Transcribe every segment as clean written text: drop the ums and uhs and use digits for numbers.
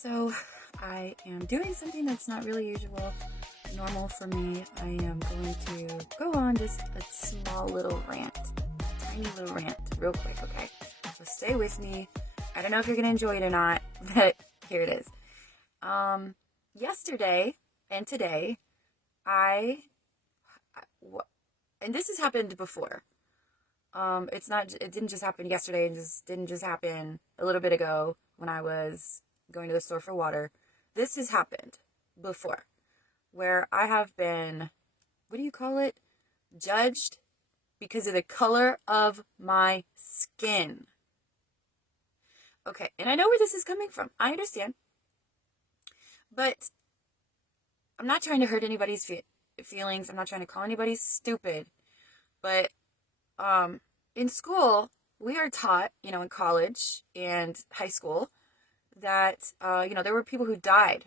So I am doing something that's not really normal for me. I am going to go on just a small little rant, tiny little rant, real quick, okay? So stay with me. I don't know if you're gonna enjoy it or not, but here it is. Yesterday and today, and this has happened before. It didn't just happen yesterday. It just didn't just happen a little bit ago when I was going to the store for water. This has happened before where I have been, what do you call it? Judged because of the color of my skin. Okay, and I know where this is coming from. I understand. But I'm not trying to hurt anybody's feelings. I'm not trying to call anybody stupid. But in school, we are taught, in college and high school, that, there were people who died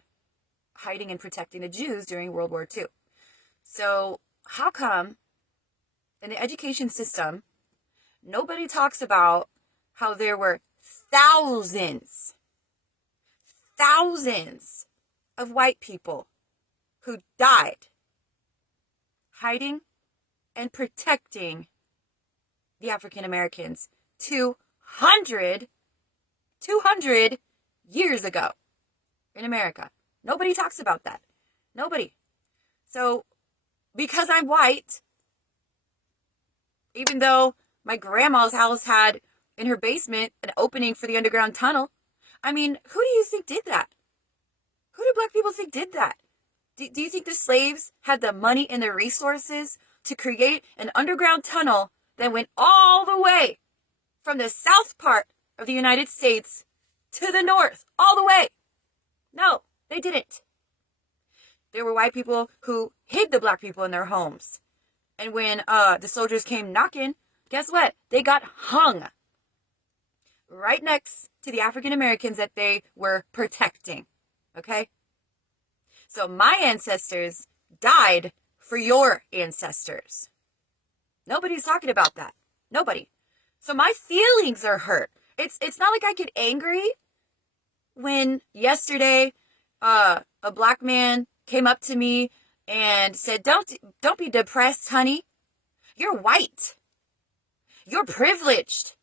hiding and protecting the Jews during World War II. So how come in the education system, nobody talks about how there were thousands of white people who died hiding and protecting the African Americans 200 years ago in America? Nobody talks about that. Nobody. So, because I'm white, even though my grandma's house had in her basement an opening for the underground tunnel, who do you think did that? Who do black people think did that? Do you think the slaves had the money and the resources to create an underground tunnel that went all the way from the south part of the United States to the north, all the way? No, they didn't. There were white people who hid the black people in their homes. And when the soldiers came knocking, guess what? They got hung right next to the African Americans that they were protecting. Okay? So my ancestors died for your ancestors. Nobody's talking about that. Nobody. So my feelings are hurt. It's not like I get angry when yesterday a black man came up to me and said, don't be depressed, honey. You're white. You're privileged.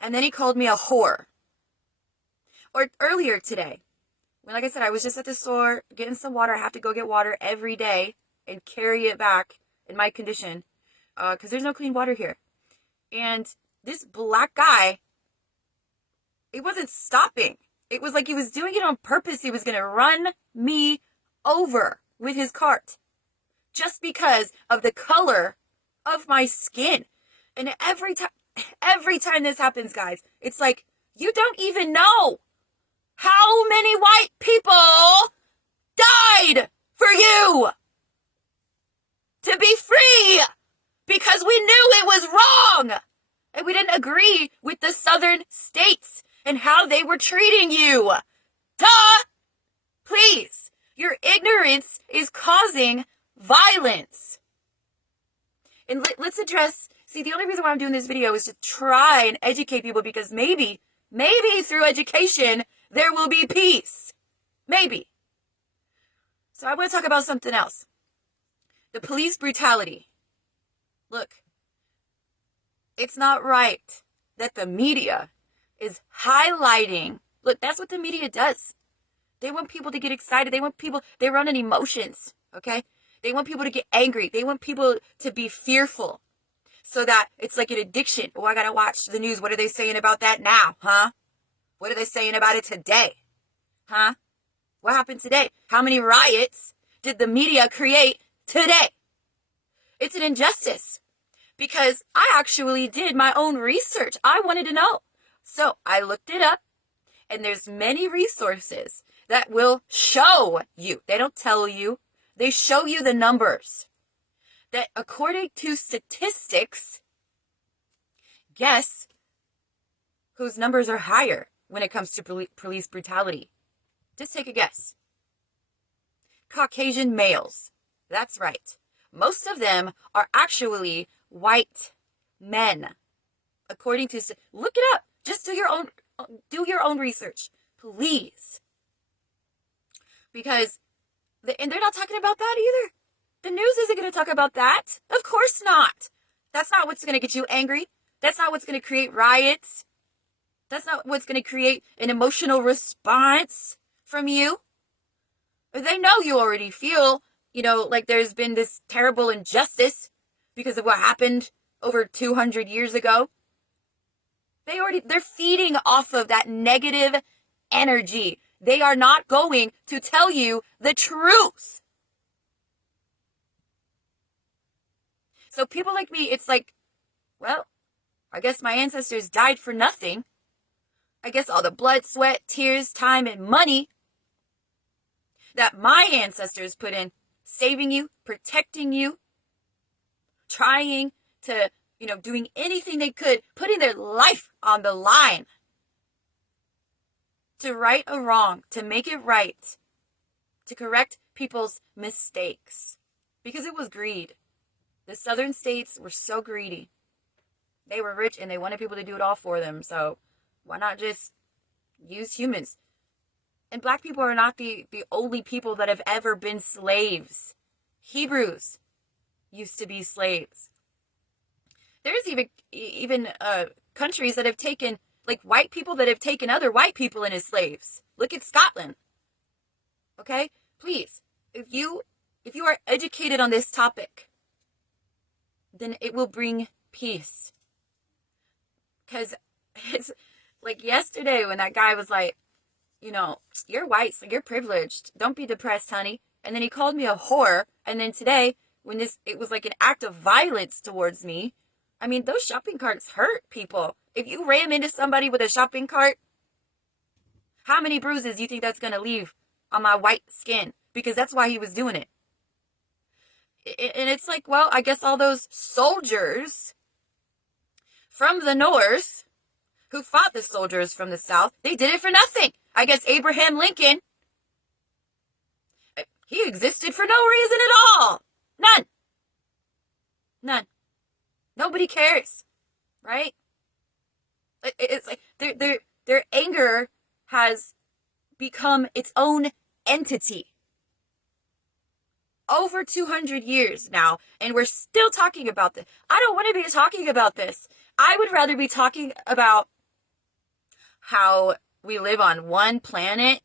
And then he called me a whore. Or earlier today, when, like I said, I was just at the store getting some water. I have to go get water every day and carry it back in my condition because there's no clean water here. And this black guy, it wasn't stopping. It was like he was doing it on purpose. He was going to run me over with his cart just because of the color of my skin. And every time this happens, guys, it's like, you don't even know how many white people died for you to be free because we knew it was wrong and we didn't agree with the southern states and how they were treating you. Duh! Please. Your ignorance is causing violence. And let's address, the only reason why I'm doing this video is to try and educate people because maybe through education, there will be peace. Maybe. So I want to talk about something else. The police brutality. Look, it's not right that the media is highlighting. Look, that's what the media does. They want people to get excited. They run on emotions, okay? They want people to get angry. They want people to be fearful so that it's like an addiction. Oh, I got to watch the news. What are they saying about that now, huh? What are they saying about it today? Huh? What happened today? How many riots did the media create today? It's an injustice because I actually did my own research. I wanted to know. So I looked it up and there's many resources that will show you. They don't tell you. They show you the numbers. That according to statistics, guess whose numbers are higher when it comes to police brutality? Just take a guess. Caucasian males. That's right. Most of them are actually white men. According to, look it up. Just do your own research. Please. Because, and they're not talking about that either. The news isn't going to talk about that. Of course not. That's not what's going to get you angry. That's not what's going to create riots. That's not what's going to create an emotional response from you. They know you already feel, like there's been this terrible injustice because of what happened over 200 years ago. They're feeding off of that negative energy. They are not going to tell you the truth. So people like me, it's like, well, I guess my ancestors died for nothing. I guess all the blood, sweat, tears, time, and money that my ancestors put in saving you, protecting you, trying to, doing anything they could, putting their life on the line to right a wrong, to make it right, to correct people's mistakes. Because it was greed. The southern states were so greedy. They were rich and they wanted people to do it all for them. So why not just use humans? And black people are not the only people that have ever been slaves. Hebrews used to be slaves. There's even countries that have taken, like white people that have taken other white people in as slaves. Look at Scotland. Okay? Please, if you are educated on this topic, then it will bring peace. Because it's like yesterday when that guy was like, you're white, so you're privileged. Don't be depressed, honey. And then he called me a whore. And then today, when it was like an act of violence towards me. I mean, those shopping carts hurt people. If you ram into somebody with a shopping cart, how many bruises do you think that's going to leave on my white skin? Because that's why he was doing it. And it's like, well, I guess all those soldiers from the North who fought the soldiers from the South, they did it for nothing. I guess Abraham Lincoln, he existed for no reason at all. None. Nobody cares, right? It's like their anger has become its own entity. Over 200 years now, and we're still talking about this. I don't want to be talking about this. I would rather be talking about how we live on one planet.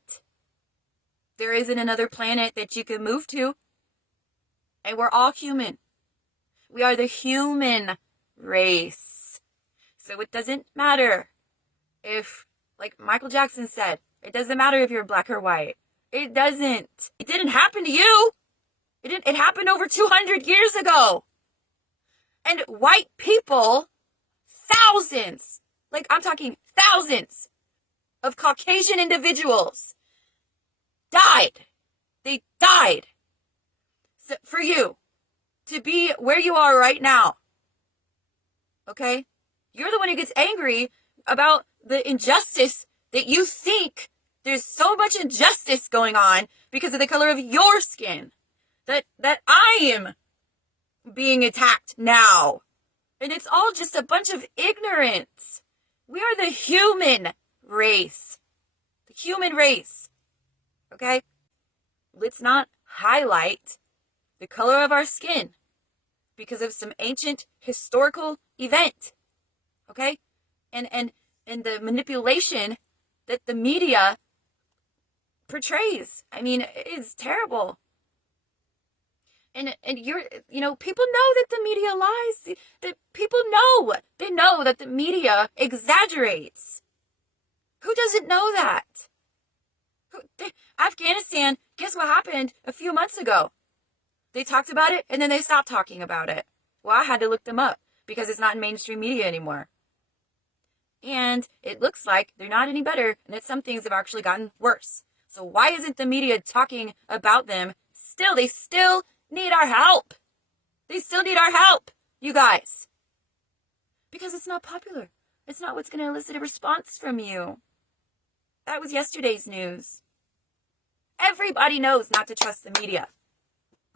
There isn't another planet that you can move to. And we're all human. We are the human race. So it doesn't matter if, like Michael Jackson said, it doesn't matter if you're black or white. It doesn't. It didn't happen to you. It happened over 200 years ago. And white people, thousands, like I'm talking thousands of Caucasian individuals died. They died. So for you to be where you are right now, okay? You're the one who gets angry about the injustice that you think there's so much injustice going on because of the color of your skin. That I am being attacked now. And it's all just a bunch of ignorance. We are the human race. The human race. Okay? Let's not highlight the color of our skin because of some ancient historical event. Okay? And the manipulation that the media portrays. I mean, it's terrible. And people know that the media lies. That people know. They know that the media exaggerates. Who doesn't know that? Afghanistan, guess what happened a few months ago? They talked about it and then they stopped talking about it. Well, I had to look them up because it's not in mainstream media anymore. And it looks like they're not any better and that some things have actually gotten worse. So why isn't the media talking about them still? They still need our help. They still need our help, you guys. Because it's not popular. It's not what's going to elicit a response from you. That was yesterday's news. Everybody knows not to trust the media.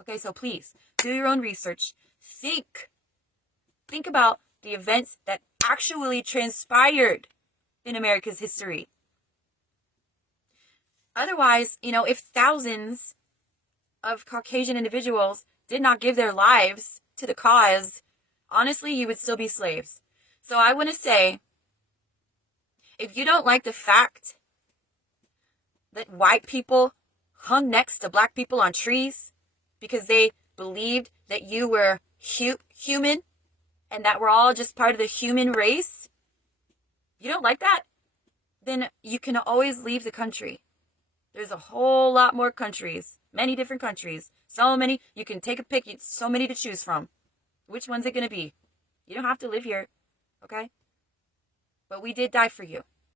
Okay, so please, do your own research. Think about the events that actually transpired in America's history. Otherwise, if thousands of Caucasian individuals did not give their lives to the cause, honestly, you would still be slaves. So I want to say, if you don't like the fact that white people hung next to black people on trees because they believed that you were human and that we're all just part of the human race, you don't like that, then you can always leave the country. There's a whole lot more countries, many different countries, so many, you can take a pick, so many to choose from. Which one's it going to be? You don't have to live here, okay? But we did die for you.